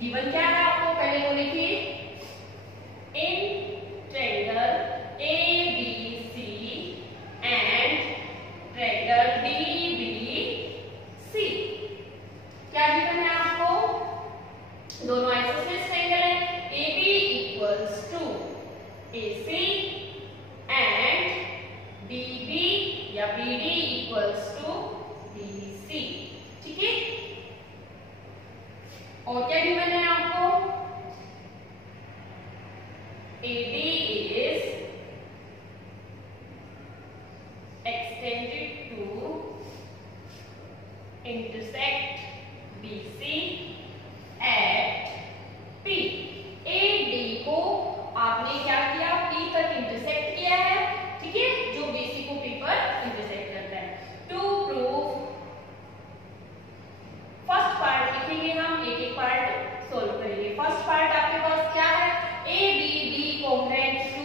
Given क्या है आपको पहले वो लिखिए, in triangle ABC and triangle DBC। क्या गिवन है आपको? दोनों आइसोसेलेस ट्रायंगल है, AB equals to AC and DB या BD इक्वल्स टू BC। ठीक है, और क्या गिवन है आपको? AD is extended to intersect BC at P। AD को आपने क्या किया? P तक इंटरसेक्ट किया है, ठीक है, जो BC को P पर इंटरसेक्ट करता है। टू प्रूव, फर्स्ट पार्ट लिखेंगे हम, एक एक पार्ट सोल्व करेंगे। फर्स्ट पार्ट आपके पास क्या है? ABD congruent to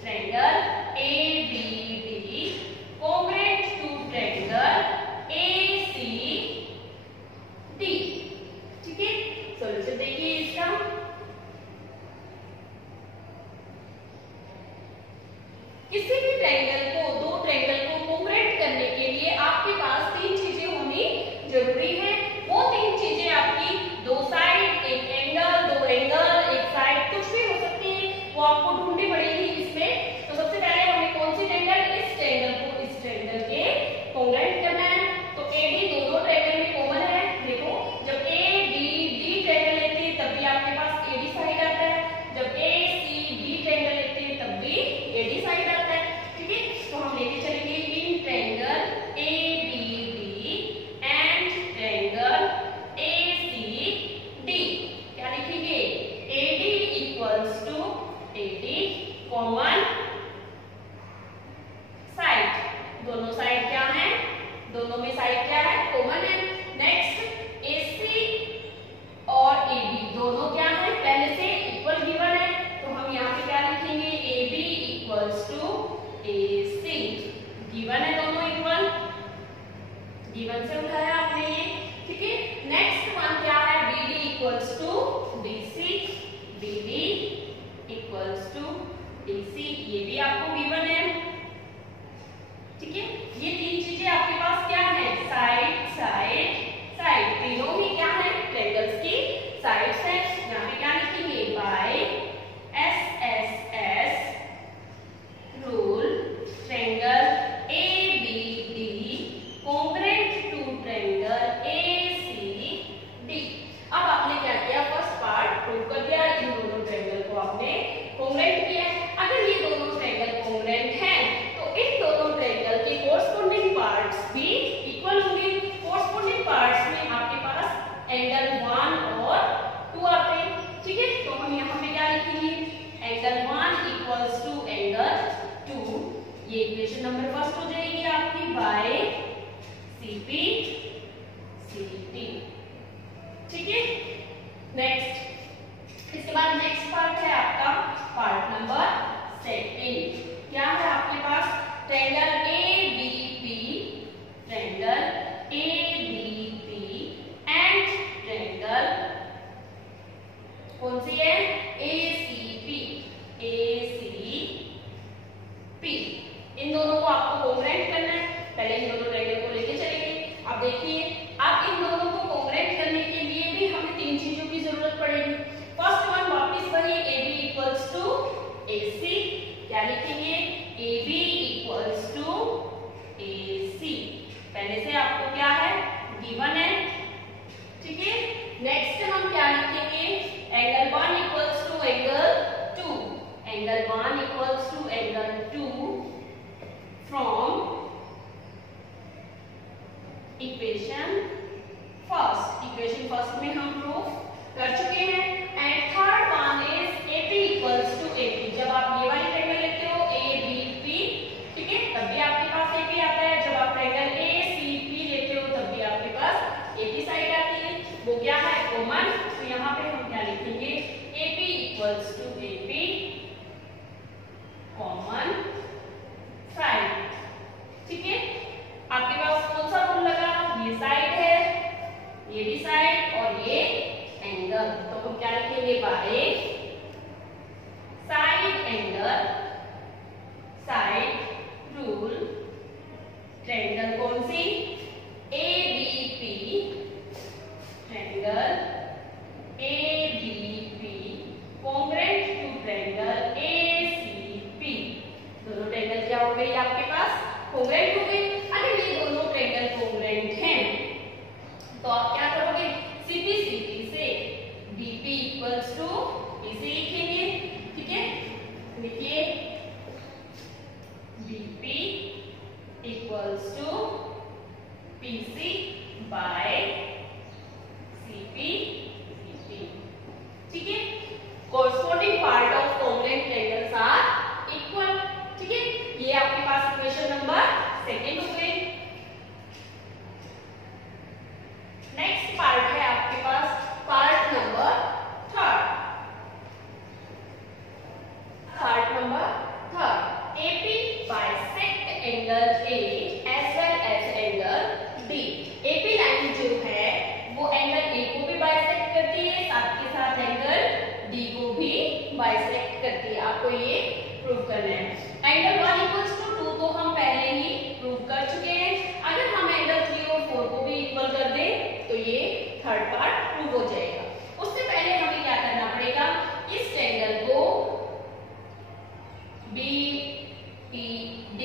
triangle ABD congruent to triangle ACD। ठीक है, सॉल्यूशन देखिए इसका। किसी भी ट्रायंगल को, दो ट्रायंगल को congruent करने के लिए आपके पास तीन चीजें होनी जरूरी है। वो तीन चीजें आपकी दो साइड, एक एंगल, दो एंगल, एक साइड, कुछ भी हो सकती है, वो आपको ढूंढनी पड़ेगी इसमें। तो सबसे पहले हमें कौन सी ट्रायंगल? इस ट्रायंगल को इस ट्रायंगल के congruent करना है। तो AD दोनों ट्रायंगल में कॉमन है। देखो, जब ABD ट्रायंगल लेते हैं तब भी आपके पास AD साइड आता है, जब ACD ट्रायंगल लेते हैं तब भी AD साइड आता है। ठीक है, तो हम लेके चलेंगे in triangle ABD and triangle ACD। क्या लिखेंगे? AD equals to AD common side, दोनों साइड क्या है? दोनों में साइड क्या है? कॉमन है। नेक्स्ट AC और AB दोनों क्या है? पहले से इक्वल गिवन है, तो हम यहाँ पे क्या लिखेंगे? AB equals to AC। Given है दोनों इक्वल, गिवन से उठाया आपने ये। ठीक है, नेक्स्ट वन क्या है? BD equals to DC, BD equals to DC, ये भी आपको गिवन है। ठीक है, ये तीन चीजें आपके पास क्या है? साइड साइड साइड, तीनों ही क्या है? ट्रायंगल्स की साइड्स है। यहाँ पे क्या लिखेंगे? By SSS rule triangle ABD congruent to triangle ACD। अब आपने क्या किया? फर्स्ट पार्ट प्रूव कर दिया, इन दोनों ट्रायंगल को आपने congruent किया। अगर ये दोनों ट्रायंगल congruent हैं तो इन दोनों ट्रायंगल के कोरस्पोंडिंग पार्ट्स भी इक्वल होंगे। कोरस्पोंडिंग पार्ट्स में आपके पास एंगल 1 और 2 आते हैं। ठीक है, तो हम यहाँ पे क्या लिखेंगे? एंगल 1 इक्वल्स टू एंगल 2, ये इक्वेशन नंबर फर्स्ट हो जाएगी आपकी, बाय CP CT। ठीक है, नेक्स्ट, इसके बाद नेक्स्ट पार्ट है आपका पार्ट नंबर सेकंड। क्या है आपके पास? Triangle ABP, triangle ABP and triangle कौन सी है? ACP, ACP। इन दोनों को आपको congruent करना है। पहले इन दोनों ट्रायंगल को लेके चलेंगे। अब देखिए, अब इन दोनों को congruent करने के लिए भी हमें तीन चीजों की जरूरत पड़ेगी। फर्स्ट वन वापस वही, AB इक्वल्स टू AC। क्या लिखेंगे? AB इक्वल्स टू AC, पहले से आपको क्या है? गिवन है। ठीक है, नेक्स्ट हम क्या लिखेंगे? Angle 1 equals to angle 2, angle 1 equals to angle 2 from equation first. Equation first में हम प्रूफ कर चुके हैं। And third one is AP equals to AP। जब आप ये वाली ट्रायंगल लेते हो ABP, ठीक है, तब भी आपके पास AP आता है। जब आप ट्रायंगल ACP लेते हो तब भी आपके पास AP साइड आती है। वो क्या है? कॉमन। तो यहाँ पे हम क्या लिखेंगे? AP equals to AP common side. ठीक है, आपके पास कौन सा रूल लगा? ये साइड है, ये भी साइड और ये एंगल। तो triangle ABP congruent to triangle ACP। दोनों ट्रायंगल क्या हो गई आपके पास, कॉन्ग्रुएंट हो गई। अगर ये दोनों ट्रायंगल कॉन्ग्रुएंट हैं तो आप क्या करोगे, CP से DP इक्वल्स टू इसे लिखेंगे, ठीक है। लिखिए DP equals to PC by CP, ठीक है। Corresponding part of congruent triangles are equal, ठीक है। ये आपके पास इक्वेशन नंबर सेकंड हो गई। नेक्स्ट पार्ट है आपके पास part number third. AP bisect angle A as well as angle D। AP line जो है वो एंगल A को भी बाइसेक्ट करती है, साथ के साथ एंगल D को भी बाइसेक्ट करती है। आपको ये प्रूव करना है। एंगल 1 इक्वल्स टू 2 तो हम पहले ही प्रूव कर चुके हैं। अगर हम एंगल 3 और 4 को भी इक्वल कर दें तो ये थर्ड पार्ट प्रूव हो जाएगा। उससे पहले हमें क्या करना पड़ेगा, इस ट्रायंगल को BED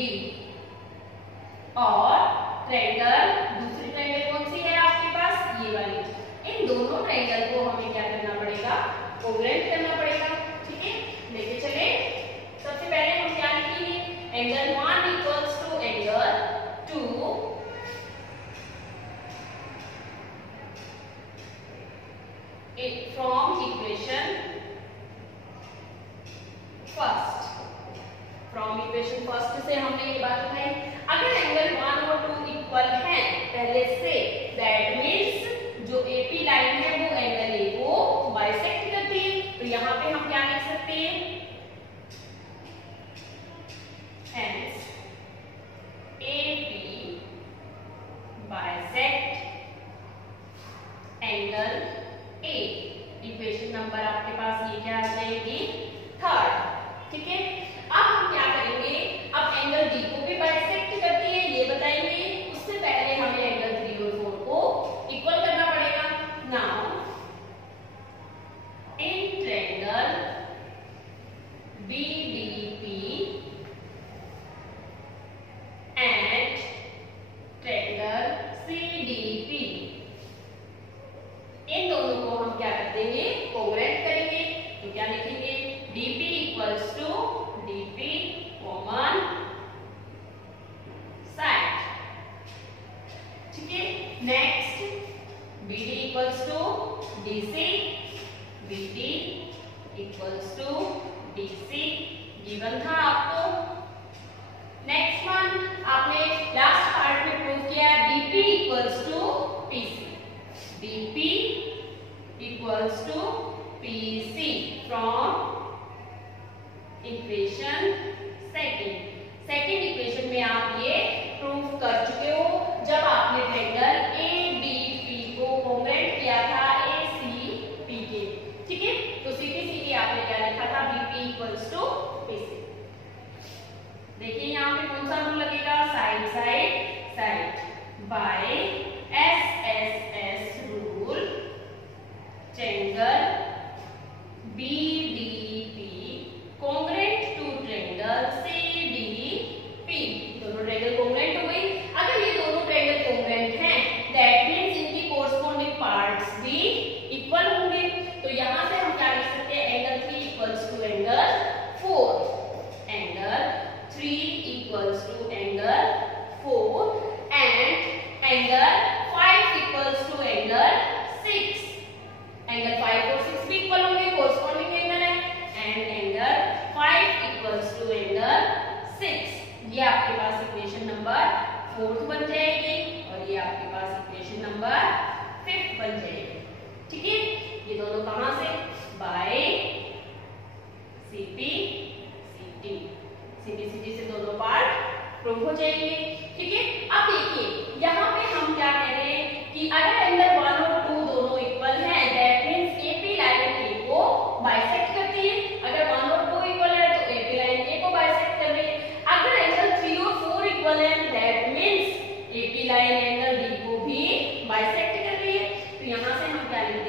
और ट्रायंगल, दूसरी ट्रायंगल कौन सी है आपके पास, ये वाली, इन दोनों ट्रायंगल को हमें क्या करना पड़ेगा, कॉन्ग्रुएंट करना पड़ेगा, ठीक है। लेके चले, सबसे पहले हम क्या लिखेंगे, angle 1 equals to angle 2 from equation first. From equation first से हमने ये बात उठाई, अगर एंगल 1 और 2 इक्वल हैं पहले से, दैट मींस जो AP लाइन है वो एंगल A को बाइसेक्ट करती है। तो यहाँ पे हम क्या लिख सकते हैं, hence AP bisect angle A। Equation number आपके पास ये क्या आ जाएगी, थर्ड, ठीक है। अब हम क्या करेंगे, अब एंगल D को भी बाइसेक्ट करती है ये बताएंगे। उससे पहले हमें एंगल 3 और 4 को इक्वल करना पड़ेगा। Now in triangle BDP and triangle CDP, इन दोनों को हम क्या कर देंगे, कॉन्ग्रुएंट करेंगे। तो क्या लिखेंगे, DP equals to DP common side, ठीक है। Next BD equals to DC, BD equals to DC given था आपको। नेक्स्ट वन आपने लास्ट पार्ट में प्रूव किया, DP equals to PC, DP equals to PC from equation second equation में आप ये प्रूव कर चुके हो जब आपने ट्रायंगल ABP को कॉन्ग्रुएंट किया था ACP के, ठीक है। तो CP आपने क्या लिखा था, BP इक्वल्स टू PC। देखिए यहाँ पे कौन सा रूल लगेगा, side side side by SSS rule, triangle BDP congruent to triangle CDP। दोनों ट्रायंगल कॉन्ग्रुएंट हो गई। अगर ये दोनों ट्रायंगल कॉन्ग्रुएंट हैं दैट मींस इनकी कोरस्पोंडिंग पार्ट्स भी इक्वल होंगे। तो यहाँ से हम क्या लिख सकते हैं, angle 3 equals to angle 4, angle 3 equals to angle 4 and angle 5 equals to angle 6। Angle 5 और 6 भी इक्वल होंगे, कोरस्पोंडिंग एंगल है, and angle 5 equals to angle 6। ये आपके पास इक्वेशन नंबर 4 बन जाएगी और ये आपके पास इक्वेशन नंबर 5 बन जाएगी, ठीक है। ये दोनों कहां से, बाय CP CD से दोनों पार्ट प्रूव हो जाएंगे, ठीक है। अब देखिए यहाँ पे हम क्या कह रहे हैं कि अगर एंगल 1 और 2 दोनों इक्वल हैं that means AP line A को बाइसेक्ट करती है। अगर 1 और 2 इक्वल है तो AP लाइन A को बाइसेक्ट कर रही है। अगर एंगल 3 और 4 इक्वल है that means AP line angle D को भी बाइसेक्ट कर रही है। तो यहाँ से हम क्या लिखते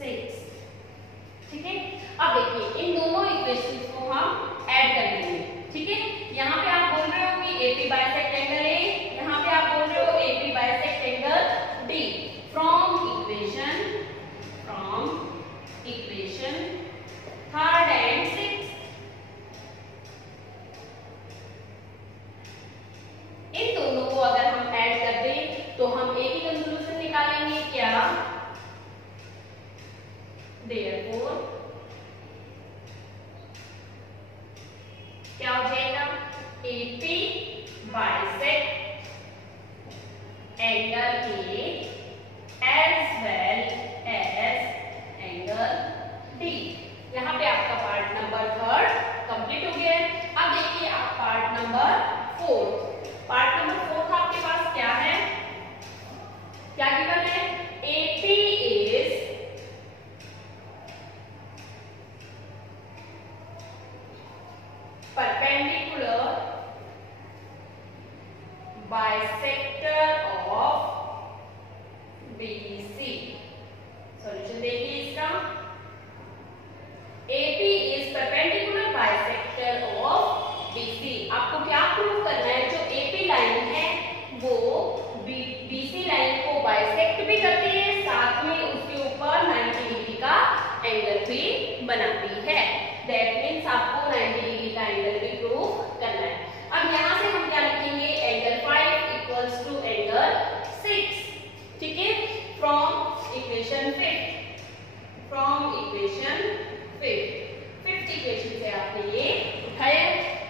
6। ठीक है, अब देखिए इन दोनों इक्वेशंस को हम ऐड कर देंगे। ठीक है, यहाँ पे आप बोल रहे हो कि AP बाइसेक्ट एंगल A, यहाँ पे आप बोल रहे हो AP bisect angle D। From equation third and sixth, इन दोनों को अगर हम ऐड कर दें तो हम एक ही कंक्लूजन निकालेंगे, क्या? Therefore क्या हो जाएगा? AP bisect angle A as well as angle D। यहाँ पे आपका पार्ट नंबर थर्ड कंप्लीट हो गया है। अब देखिए आप part number fourth. Part number fourth आपके पास क्या है? क्या गिवन है? AP is perpendicular bisector of BC। Solution देखिए इसका, AP is perpendicular bisector of BC। आपको क्या प्रूव करना है? जो AP लाइन है वो BC लाइन को बाइसेक्ट भी करती है, साथ में उसके ऊपर 90 डिग्री का एंगल भी बनाती है। दैट मीन्स आपको 90 डिग्री का एंगल भी प्रूव करना है। अब यहाँ से हम क्या लिखेंगे? Angle 5 equals to angle 6। ठीक है, फ्रॉम इक्वेशन फिफ्थ इक्वेशन से आपने ये उठाया।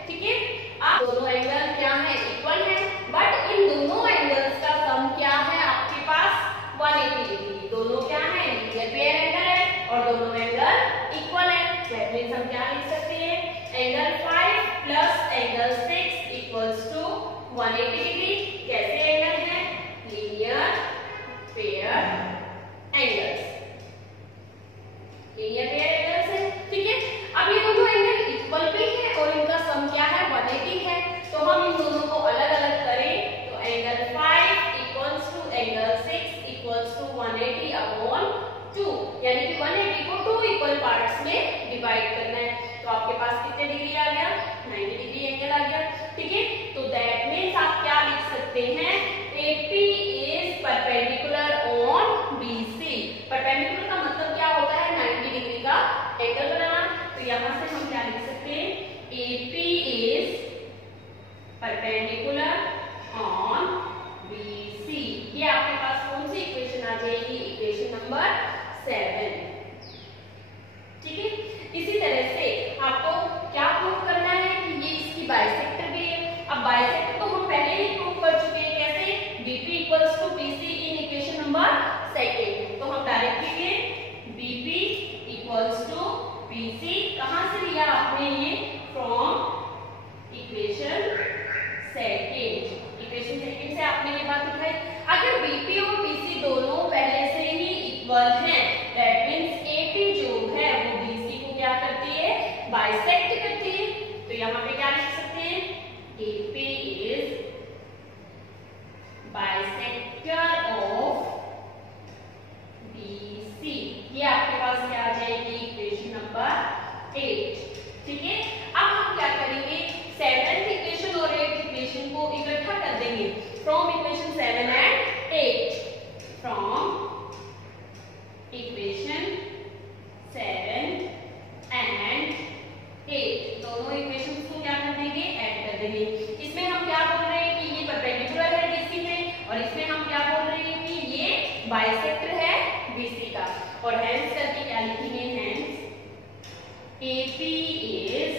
ठीक है, आप दोनों एंगल क्या है? इक्वल है, बट इन दोनों एंगल्स का सम क्या है आपके पास? 180 डिग्री। दोनों क्या है? लीनियर पेयर एंगल है और दोनों एंगल इक्वल है। दैट मींस हम क्या लिख सकते हैं? Angle 5 plus angle 6 equals to 180 degree. कैसे एंगल है? Linear pair angles. Linear pair angles है। ठीक है, अब ये दोनों एंगल इक्वल भी है और इनका सम क्या है? 180 है। तो हम इन दोनों को अलग अलग करें तो angle 5 equals to angle 6 equals to 180 upon 2, यानी कि 180 को 2 इक्वल पार्ट्स में डिवाइड करना है। तो आपके पास कितने डिग्री आ गया? 90 डिग्री एंगल आ गया। ठीक है, तो दैट मींस आप क्या लिख सकते हैं? AP is perpendicular on BC। Perpendicular का मतलब क्या होता है? 90 डिग्री का एंगल बनाना। तो यहाँ से हम क्या लिख सकते हैं? AP is perpendicular on BC। ये आपके पास कौन सी इक्वेशन आ जाएगी? Equation number 7। ठीक है, इसी तरह से आपको क्या प्रूव करना है? कि ये इसकी बाइसेक्टर भी है। अब बाइसेक्टर तो हम पहले ही प्रूव कर चुके हैं। कैसे? BP equals to BC in equation number 2। तो हम डायरेक्ट लिखेंगे BP इक्वल्स टू BC। कहां से लिया आपने ये? From equation 2। इक्वेशन 2 से आपने ये बात उठाई। अगर BP और BC दोनों पहले से ही इक्वल हैं, दैट मींस AP जो है वो BC को क्या करती है? बाइसेक्ट करती है। तो यहाँ पे क्या लिख सकते हैं? AP is bisector of BC। ये आपके पास क्या आ जाएगी? Equation number 8। ठीक है, अब हम क्या करेंगे? 7th इक्वेशन और 8th इक्वेशन को इकट्ठा कर देंगे। From equation 7 and 8। From equation 7 and 8 दोनों इक्वेशंस को क्या कर देंगे? ऐड कर देंगे। इसमें हम क्या बोल रहे हैं? कि ये परपेंडिकुलर है BC में, और इसमें हम क्या बोल रहे हैं? कि ये बाइसेक्टर है BC का। और हेंस करके क्या लिखेंगे? Hence AP is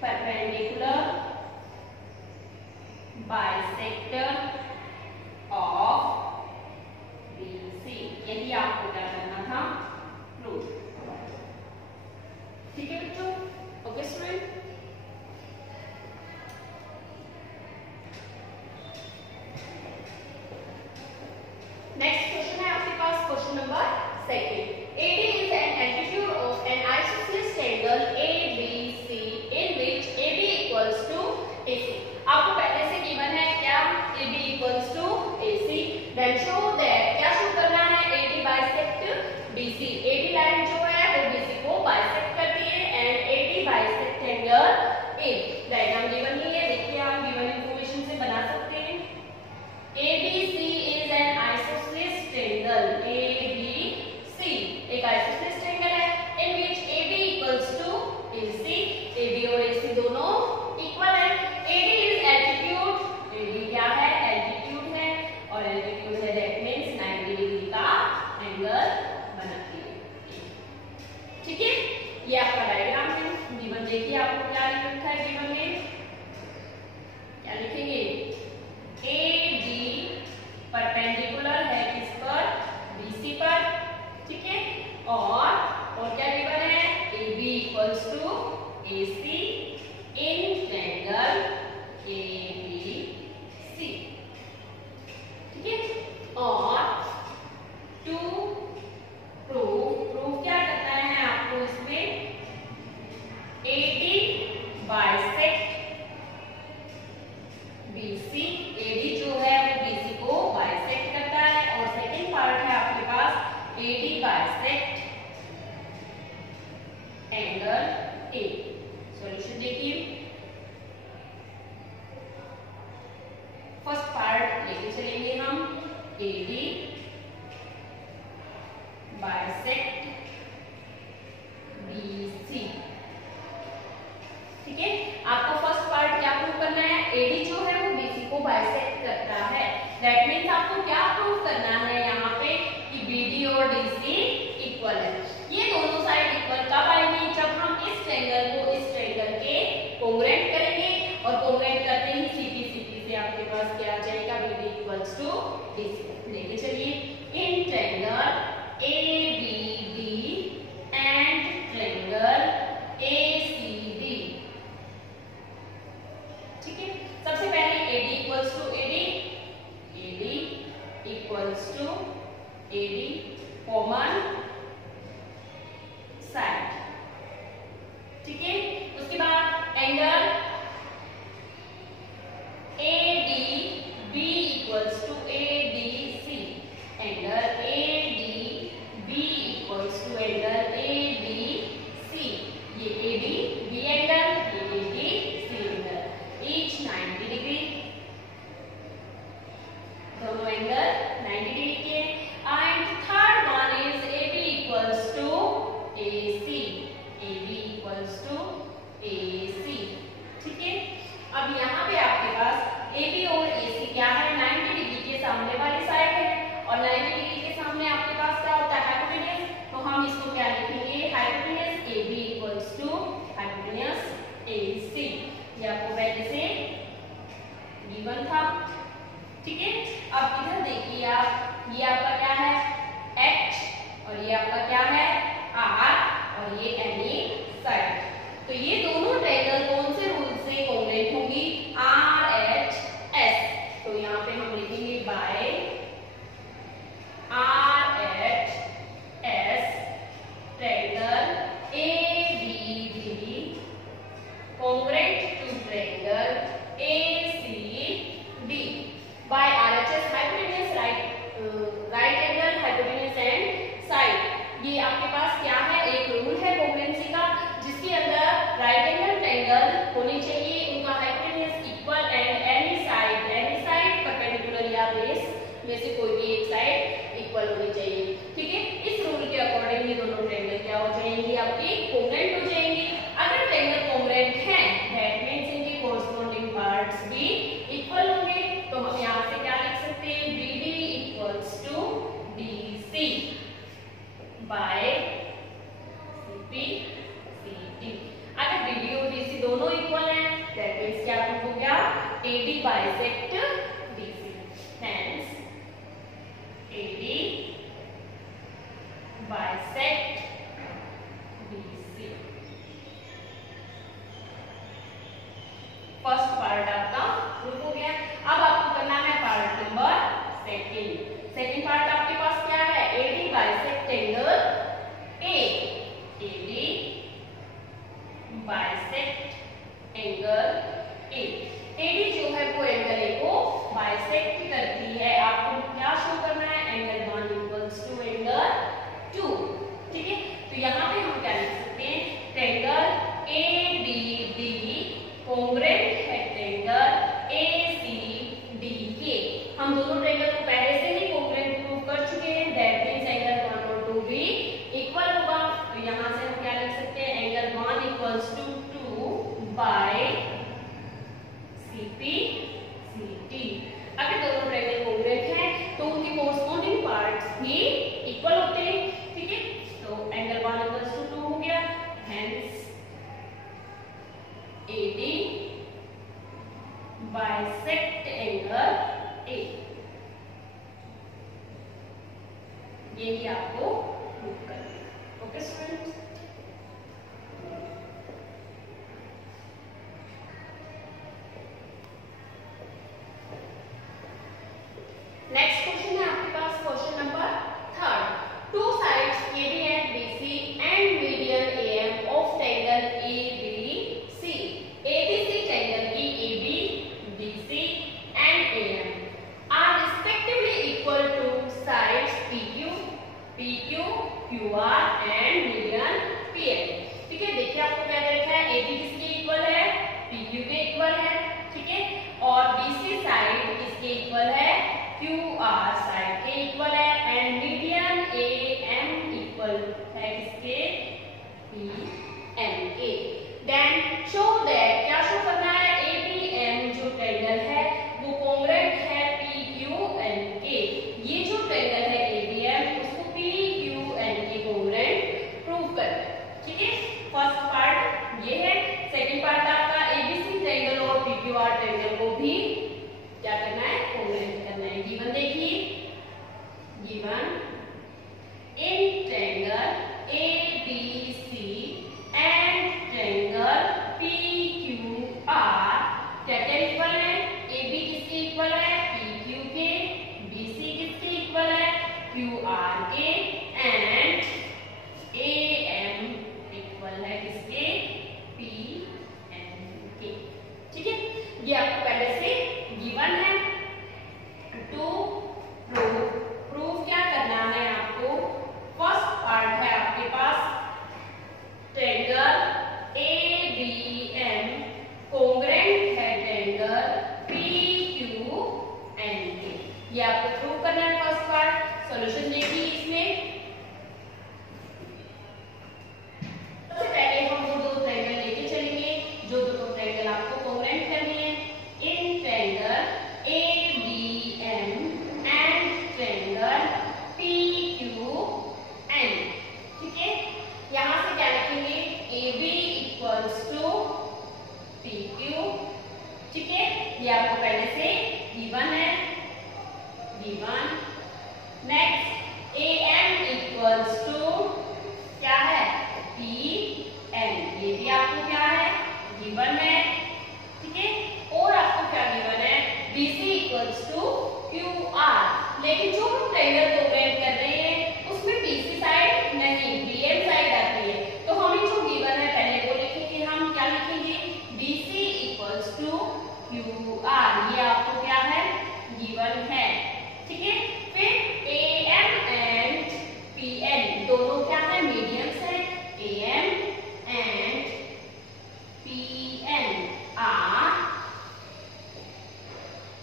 perpendicular bisector of BC। यही आपको क्या करना था? प्रूव। ठीक है बच्चों? ओके स्टूडेंट, नेक्स्ट क्वेश्चन है आपके पास question number 2। AD is an altitude of an isosceles triangle ABC in which AB equals to AC। आपको पहले से गिवन है क्या? AB equals to AC। First part लेके चलेंगे हम एडी बाइसेक्ट बीसी। ठीक है, आपको फर्स्ट पार्ट क्या प्रूव करना है, एडी जो है वो बीसी को बाइसेक्ट करता है। दैट मींस आपको क्या प्रूव करना है यहाँ पे कि बीडी और डीसी इक्वल है। ये दोनों साइड इक्वल कब आएंगे, जब हम इस ट्रायंगल को इस ट्रायंगल के कोंग्रुएंट करेंगे और कोंग्रुएंट करते ही सीपी से आपके पास क्या आ जाएगा, बीडी इक्वल्स टू डीसी। लेके चलिए, in triangle ABD and triangle ACD। ठीक है, सबसे पहले AD equals to AD equals to AD common side. ठीक है, उसके बाद angle ADB equals to ADC। Angle ADB equals to angle ABC। ये ADB एंगल, ये ADC एंगल, ईच 90 डिग्री, दोनों एंगल 90 डिग्री के। And third one is AB equals to AC। AB equals to AC। ठीक है, अब यहाँ पे आपके पास AB और AC क्या है, 90 डिग्री के सामने वाली साइड है और 90 डिग्री के सामने आपके पास क्या होता है, हाइपोटेन्यूज। तो हम इसको क्या लिखेंगे, hypotenuse AB equals to hypotenuse AC। ये आपको पहले से गिवन था। ठीक है, अब इधर देखिए आप, ये आपका क्या है H और ये आपका क्या है R और ये एनी साइड। तो ये दोनों ट्रायंगल कौन से रूल से कोंग्रुएंट होंगी, RHS। तो यहाँ पे हम लिखेंगे by RHS triangle ABD congruent to triangle ACD। By RHS hypotenuse right angle hypotenuse and side. ये आपके पास क्या है, एक रूल है कोंग्रुएंसी का, जिसके अंदर राइट एंगल ट्रायंगल होने चाहिए, उनका hypotenuse equal and any side perpendicular या बेस में से कोई भी एक साइड इक्वल होनी चाहिए। ठीक है, इस रूल के अकॉर्डिंग ये दोनों ट्रायंगल क्या हो जाएंगे, आपकी कोंग्रुएंट हो जाएंगे। अगर ट्रायंगल कोंग्रुएंट है दैट मींस इनके कोरस्पॉन्डिंग पार्ट्स भी इक्वल होंगे। तो हम यहाँ से क्या लिख सकते हैं, BD equals to DC by CP CD। अगर BD और DC दोनों इक्वल हैं दैट मींस क्या हो गया, AD bisect DC। Hence AD bisect BC। First part आपका प्रूव हो गया। अब आपको करना है पार्ट नंबर सेकंड पार्ट आपके पास क्या है, AD bisect angle A। AD bisect angle A। AD जो है वो एंगल A को बाइसेक्ट करती है। आपको क्या शो करना है, एंगल 1 इक्वल्स टू एंगल 2। ठीक है, तो यहाँ पे हम क्या लिख सकते हैं, ट्रायंगल ABD कोंग्रुएंट है ट्रायंगल ACD के। हम दोनों ट्रायंगल को पहले से ही कोंग्रुएंट प्रूव कर चुके हैं, दैट मींस एंगल 1 और 2 भी इक्वल होगा। तो यहाँ से हम क्या लिख सकते हैं, angle 1 equals to 2 by CP CD। अगर दोनों ट्रायंगल कोंग्रुएंट हैं तो उनके कोरस्पॉन्डिंग पार्ट्स भी इक्वल होते हैं। ठीक है, तो एंगल 1 इक्वल्स टू 2 हो गया। Hence AD bisect angle A। यही आपको प्रूव करना है। ओके स्टूडेंट्स, नेक्स्ट क्वेश्चन है आपके पास, question number 3। Two sides AB and BC and median AM of triangle ABC। ABC triangle की AB, BC and AM are respectively equal to sides PQ, PQ Q R side के equal है and median A M equal है किसके, P M के। Then show that, क्या show करना है, A B M जो ट्रायंगल है वो कॉन्ग्रुएंट है पी क्यू एन के। ये जो ट्रायंगल है ए बी एम उसको पी क्यू एन के कॉन्ग्रुएंट प्रूव करना है। ठीक है, फर्स्ट पार्ट ये है। सेकंड पार्ट आपका एबीसी ट्रायंगल और पीक्यूआर ट्रायंगल को भी क्या करना है, कॉन्ग्रुएंट करना है। गिवन देखिए, given in triangle ABC and triangle PQR क्या क्या इक्वल है, एबी किसके इक्वल है, पीक्यू के, बीसी किसके इक्वल है, क्यूआर के एंड एएम इक्वल है किसके, पीएम के। ठीक है, ये आपको पहले से गिवन है। टू प्रूफ क्या करना है आपको, फर्स्ट पार्ट है आपके पास ट्रायंगल एबीएम कॉन्ग्रुएंट है ट्रायंगल पीक्यूएन के। ये आपको प्रूव करना है फर्स्ट पार्ट। सॉल्यूशन देखिए इसमें, सबसे पहले हम वो दो ट्रायंगल लेके चलेंगे जो दोनों ट्रायंगल आपको कॉन्ग्रुएंट करनी है। In triangle A B M and triangle P Q N. ठीक है, यहां से क्या लिखेंगे, AB इक्वल्स टू PQ। ठीक है, ये आपको पहले से गिवन है, given. Next AM equals to क्या है, PN, ये भी आपको क्या है, गिवन है। ठीक है, और आपको क्या गिवन है, BC इक्वल्स टू QR। लेकिन जो हम ट्रायंगल कॉन्ग्रुएंट कर रहे हैं उसमें BC साइड नहीं, BM साइड आती है। तो हमें जो गिवन है पहले वो लिखेंगे, हम क्या लिखेंगे, BC इक्वल्स टू QR। ये आपको क्या है, गिवन है। ठीक है, फिर AM एंड PN दोनों क्या है, मीडियम्स है। AM and PN are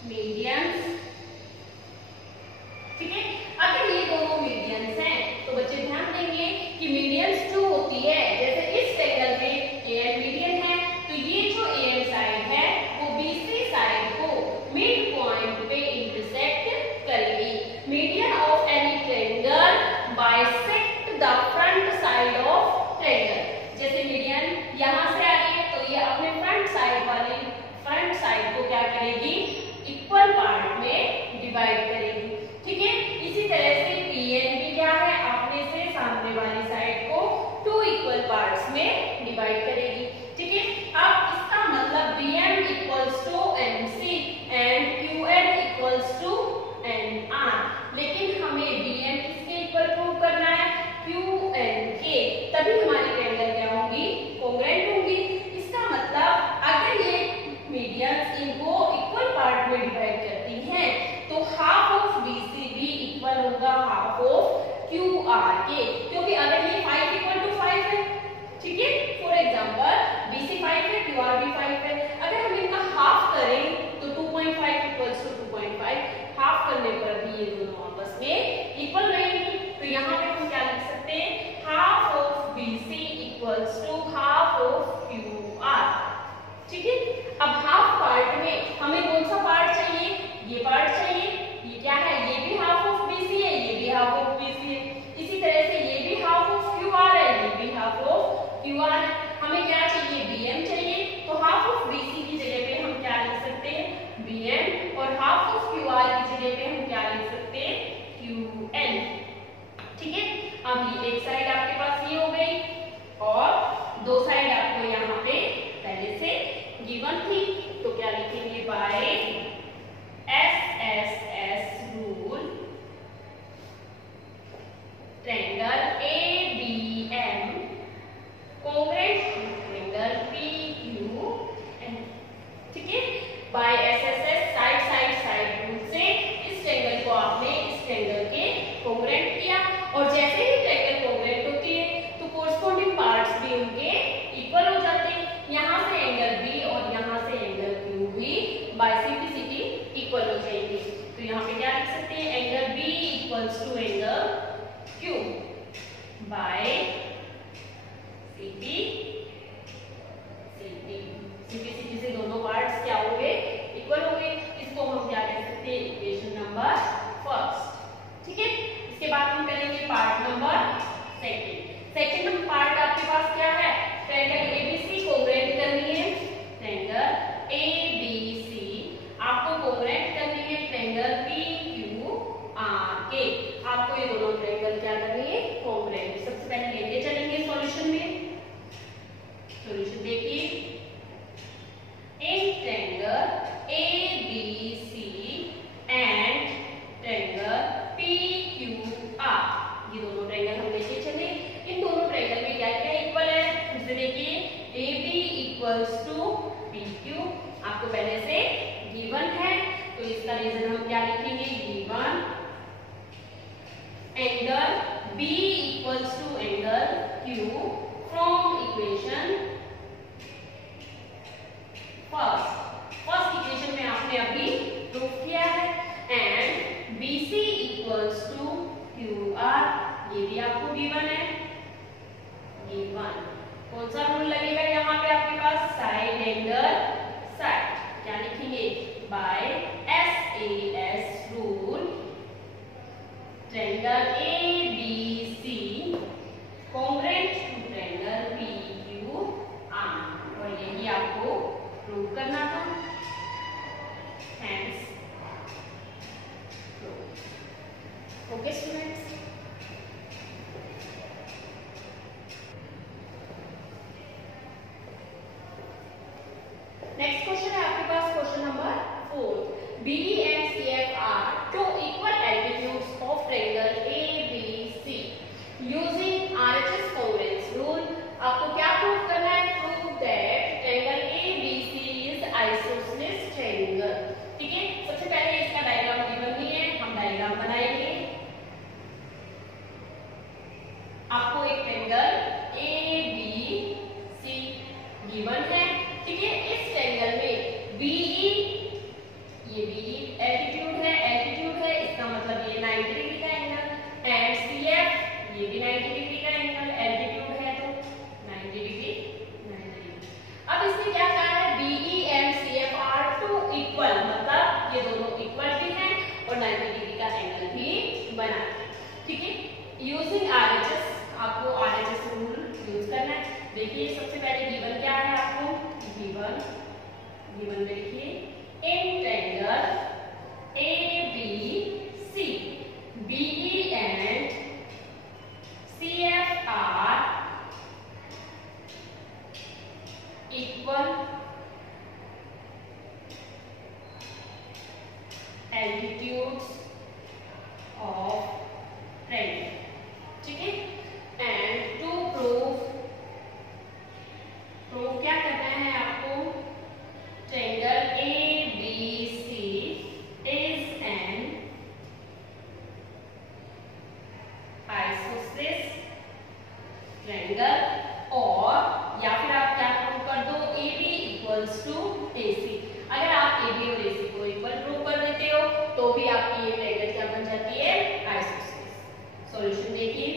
mediums. ठीक है, अगर ये दोनों मीडियंस हैं तो बच्चे ध्यान देंगे कि मीडियंस जो होती है, जैसे इस ट्रायंगल में एएम मीडियन है तो ये जो एएम साइड है वो बीसी साइड को मिड पॉइंट पे इंटरसेक्ट करेगी। Median of any triangle bisect the front side of triangle. जैसे मीडियन यहां से आ रही है तो ये अपने फ्रंट साइड को क्या करेगी, इक्वल पार्ट में डिवाइड करेगी। ठीक है, इसी तरह से पीएन भी क्या है, अपने से सामने वाली साइड को टू इक्वल पार्ट्स में डिवाइड करेगी। ठीक है, अब इसका मतलब BM equals to MC and QN equals to NR. लेकिन हमें बीएम किसके इक्वल प्रूव करना है, क्यूएन के, तभी हमारी ट्रायंगल क्या होंगी, कॉन्ग्रुएंट होंगी। इसका मतलब अगर ये मीडियंस इनको इक्वल पार्ट में डिवाइड करती हैं तो हाफ ऑफ BC भी इक्वल होगा हाफ ऑफ QR के, क्योंकि अगर ये 5 इक्वल टू 5 है। ठीक है, फॉर एग्जांपल BC 5 है, QR भी 5 है। अगर हम इनका हाफ करें तो 2.5 इक्वल्स टू 2.5, हाफ करने पर भी ये दोनों आपस में इक्वल रहेंगी। तो यहाँ पे हम क्या लिख सकते हैं, half of BC equals to half of QR। ठीक है, अब हाफ पार्ट में हमें कौन सा पार्ट चाहिए, ये पार्ट चाहिए। ये क्या है, ये भी हाफ ऑफ BC है, ये भी हाफ ऑफ BC है। इसी तरह से ये भी हाफ ऑफ तो यहाँ पे क्या लिख सकते हैं, angle B equals to angle Q by CP CP से दोनों पार्ट्स क्या होंगे, इक्वल होंगे। इसको हम क्या कह सकते हैं, इक्वेशन नंबर फर्स्ट। ठीक है, इसके बाद हम करेंगे part number second. Second part आपके पास क्या है, ट्रायंगल एबीसी कोंग्रुएंट करनी है, ट्रायंगल एबीसी आपको कोंग्रुएंट करनी है ट्रायंगल पीक्यूआर के। आपको ये दोनों ट्रायंगल क्या करनी है, कोंग्रुएंट। सबसे पहले लेके चलेंगे सॉल्यूशन में। सॉल्यूशन देखिए, in triangle ABC and triangle PQR, ये दोनों ट्रायंगल हम लेके चले। इन दोनों ट्रायंगल में क्या क्या इक्वल है, फिर से देखिए, AB इक्वल्स टू PQ आपको पहले से गिवन है, तो इसका रीजन हम क्या लिखेंगे, given. Angle B equals to angle Q from equation first equation में आपने अभी प्रूफ किया है, and BC equals to QR, ये भी आपको गिवन है, गिवन। कौन सा रूल लगेगा यहाँ पे आपके पास, साइड एंगल साइड, क्या लिखेंगे, by SAS rule triangle ABC congruent to triangle PQR, और यही आपको प्रूव करना था। Hence, okay students. Next question है आपके पास, question number 4। BE and CF are two equal altitudes of triangle ABC using RHS congruence rule। आपको क्या प्रूव करना है, prove that triangle ABC is isosceles triangle। ठीक है, सबसे पहले इसका डायग्राम गिवन नहीं है, हम डायग्राम बनाएंगे। आपको एक ट्रायंगल ABC गिवन है, ठीक है। इस ट्रायंगल में BE, ये BE एल्टीट्यूड है, इसका मतलब ये 90 डिग्री का एंगल, एंड CF ये भी 90 डिग्री का एंगल, एल्टीट्यूड है तो 90 डिग्री। अब इसने क्या कहा है, BE and CF are two equal, मतलब ये दोनों इक्वल भी हैं और 90 डिग्री का एंगल भी बना है। ठीक है, यूजिंग RHS, आपको RHS रूल यूज करना है। देखिए सबसे पहले गिवन क्या है, आपको गिवन में लिखिए, in triangle ABC BE and CF are equal altitudes of triangle. ठीक है, एंड टू प्रूव क्या करना है आपको, triangle ABC is an isosceles triangle, और या फिर आप क्या प्रूव कर दो, AB इक्वल्स टू AC। अगर आप AB और AC को इक्वल प्रूव कर देते हो तो भी आपकी ये ट्रायंगल क्या बन जाती है, आइसोसेलेस। सॉल्यूशन देखिए,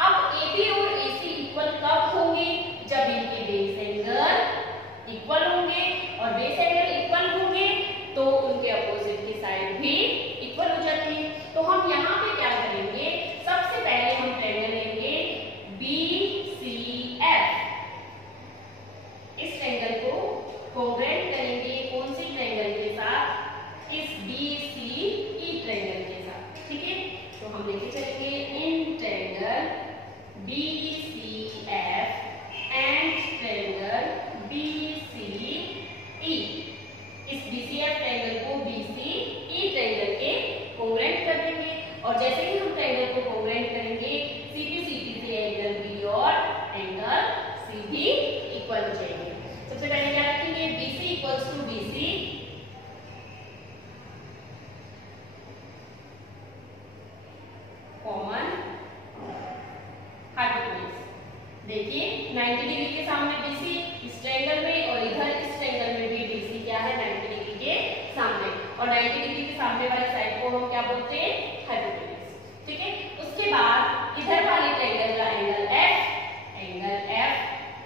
अब AB और AC इक्वल कब होंगे, जब इनके बेस एंगल इक्वल होंगे, और बेस एंगल इक्वल होंगे तो उनके अपोजिट की साइड भी इक्वल हो जाती है। तो हम यहाँ पे क्या करेंगे, सबसे पहले हम ट्रायंगल लेंगे BCF, इस ट्रायंगल को कोंग्रुएंट करेंगे कौन सी ट्रायंगल के साथ, इस BCE 90 डिग्री के सामने वाली साइड को हम क्या बोलते हैं, हाइपोटेन्यूज। ठीक है, उसके बाद इधर वाले ट्रायंगल का angle F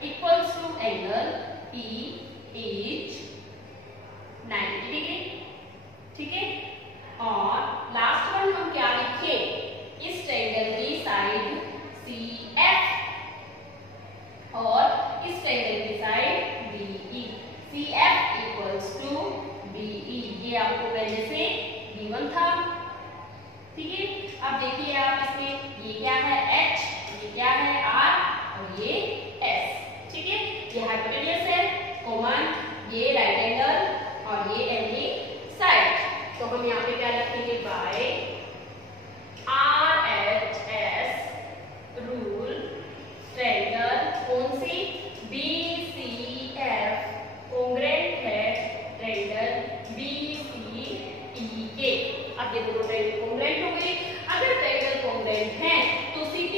equals to angle P is 90 degree. ठीक है, और लास्ट वन हम क्या लिखे, इस ट्रायंगल की साइड CF और इस ट्रायंगल की side BE। CF equals to BE, ये आपको पहले से गिवन था। ठीक है, अब देखिए आप इसमें ये क्या है H, ये क्या है R और ये S। ठीक है, ये हाइपोटेन्यूज है, कॉमन ये राइट एंगल और ये एंगल साइड। तो हम यहाँ पे क्या लिखेंगे, बाय RHS रूल ट्रायंगल कौन सी, BCF कॉन्ग्रुएंट है ट्रायंगल BCE के। अब ये दोनों ट्रायंगल कॉन्ग्रुएंट हो गए। अगर ट्रायंगल कॉन्ग्रुएंट है तो CP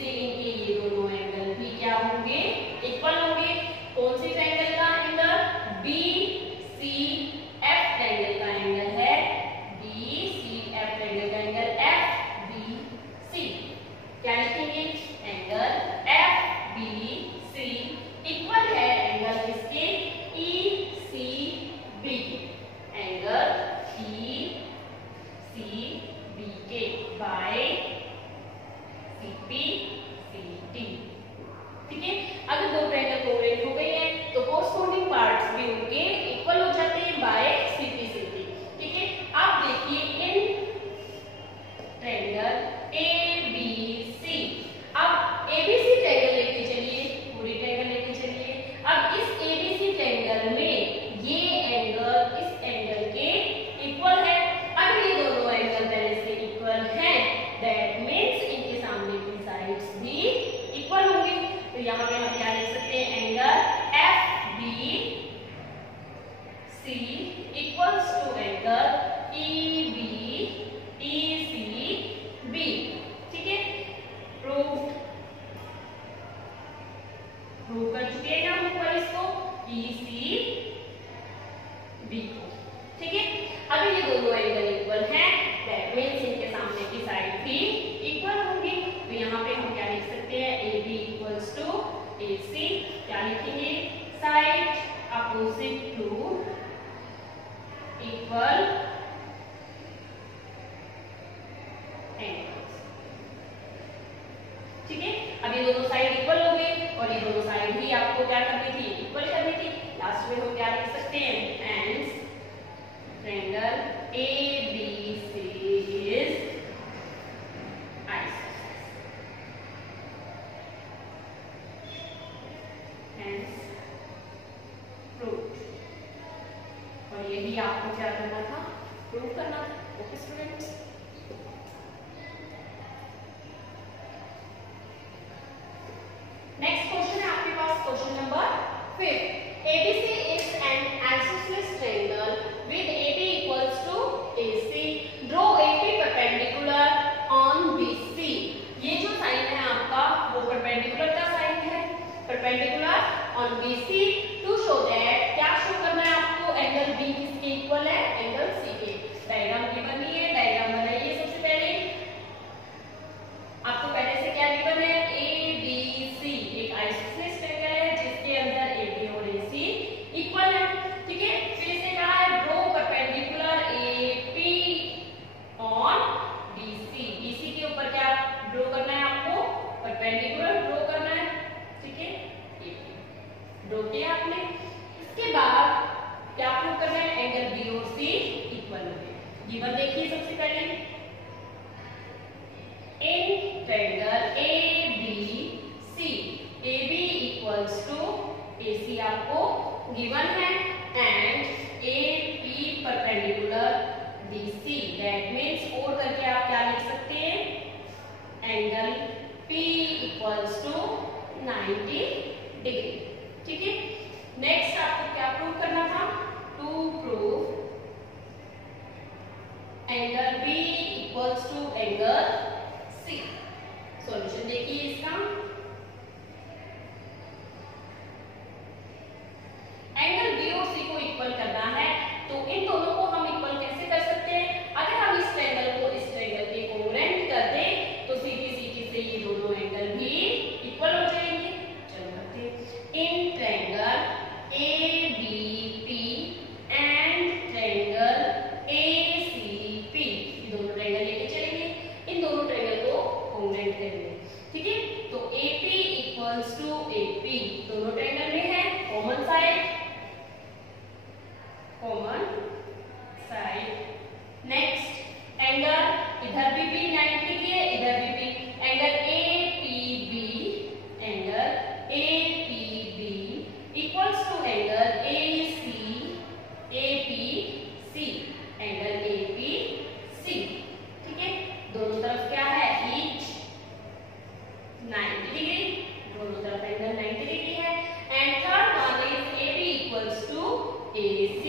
से इनके ये दोनों एंगल भी क्या होंगे, इक्वल होंगे। कौन सी ट्रायंगल का एंगल, BCF ट्रायंगल का एंगल है, BCF ट्रायंगल का एंगल FBC। क्या लिखेंगे, एंगल FBC इक्वल है एंगल किसके, ECB, एंगल ECB के बाय CPCT। ठीक है, अगर दो ट्रायंगल कोऑर्डिनेट हो गए हैं तो कोरस्पॉन्डिंग पार्ट्स भी उनके इक्वल हो जाते हैं बाय CPCT। ठीक है, आप देखिए इन ट्रायंगल ABC, अब ABC ट्रायंगल लेके चलिए, पूरी ट्रायंगल लेके चलिए। अब इस ABC ट्रायंगल में ये एंगल इस एंगल के इक्वल है। अगर ये दोनों एंगल पहले से इक्वल हैं, दैट मींस इनके सामने की साइड्स भी इक्वल होंगी। तो यहाँ पे हम क्या लिख सकते हैं, angle FBC equals to angle ECB। ठीक है, प्रूव कर चुके हैं हम ऊपर इसको, ECB को। ठीक है, अगर ये दोनों एंगल इक्वल हैं, दैट मींस इनके सामने की साइड भी इक्वल होंगी। तो यहाँ पे हम क्या लिख सकते हैं, AB इक्वल्स टू AC। क्या लिखेंगे, side opposite to equal angles. ठीक है, अब ये दोनों साइड इक्वल हो गए और ये दोनों साइड ही आपको क्या करनी थी, इक्वल करनी थी। लास्ट में हम क्या लिख सकते हैं, hence triangle ABC is isosceles. Hence proved. और यही आपको क्या करना था, प्रूव करना। ओके स्टूडेंट्स, नेक्स्ट क्वेश्चन है आपके पास, question number 5। ABC is an isosceles triangle with AB equals to AC. Draw AP perpendicular on BC. ये जो साइन है आपका वो परपेंडिकुलर का साइन है, perpendicular on BC to show that, क्या शो करना है आपको, एंगल B किसके इक्वल है, एंगल C के। डायग्राम गिवन नहीं है, डायग्राम बनाइए। सबसे पहले आपको पहले से क्या गिवन है, ABC एक आइसोसेलेस ट्रायंगल है जिसके अंदर AB और AC इक्वल है। ठीक है, फिर से कहा है draw perpendicular AP on BC। BC के ऊपर क्या ड्रॉ करना है आपको, परपेंडिकुलर ड्रॉ करना है। ठीक है, ड्रॉ किया आपने। इसके बाद क्या प्रूव करना है, एंगल B और C इक्वल होंगे। गिवन देखिए सबसे पहले, in triangle ABC, AB equals to AC आपको गिवन है and AP perpendicular BC। That means और करके आप क्या लिख सकते हैं, angle P equals to 90 degree. ठीक है, नेक्स्ट आपको क्या प्रूव करना था, to prove angle B equals to angle C। Solution देखिए इसका, एंगल B और C को equal common side. Next angle, इधर भी 90 डिग्री है, इधर भी angle APB, angle APB equals to angle APC, angle APC। ठीक है, दोनों तरफ क्या है, ईच 90 डिग्री, दोनों तरफ एंगल 90 डिग्री है। And third one is AB equals to AC।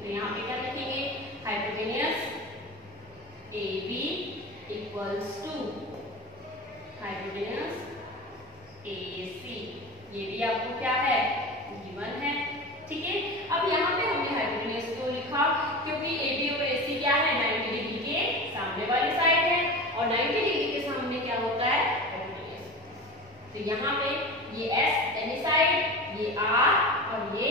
तो यहाँ पे क्या लिखेंगे, hypotenuse AB equals to hypotenuse AC। ये भी आपको क्या है, गिवन है। ठीक है, अब यहाँ पे हमने हाइपोटेनियस को लिखा क्योंकि AB और AC क्या है, 90 डिग्री के सामने वाली साइड है, और 90 डिग्री के सामने क्या होता है, हाइपोटेनियस। तो यहाँ पे ये S यानी साइड, ये R और ये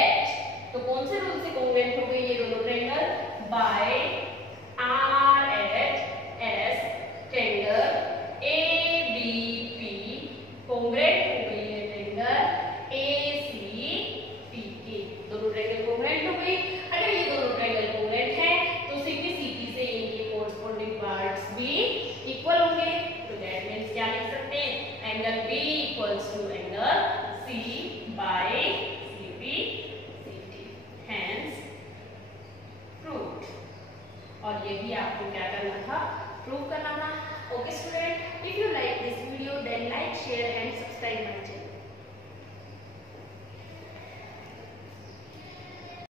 H, तो कौन से रूल से कॉन्ग्रुएंट हो गए ये दोनों triangle, by RHS triangle ABP congruent हो गई है ट्रायंगल ACPK। दोनों ट्रायंगल कॉन्ग्रुएंट हो गई। अगर ये दोनों ट्रायंगल कॉन्ग्रुएंट है तो CP से इनके कॉरस्पॉन्डिंग पार्ट्स भी इक्वल होंगे। तो दैट मींस क्या लिख सकते हैं, angle B equals to angle C by CP/CT, hence proved. और ये भी आपको क्या करना था, प्रूव करना था। Okay student, if you like this video then like, share and subscribe my channel.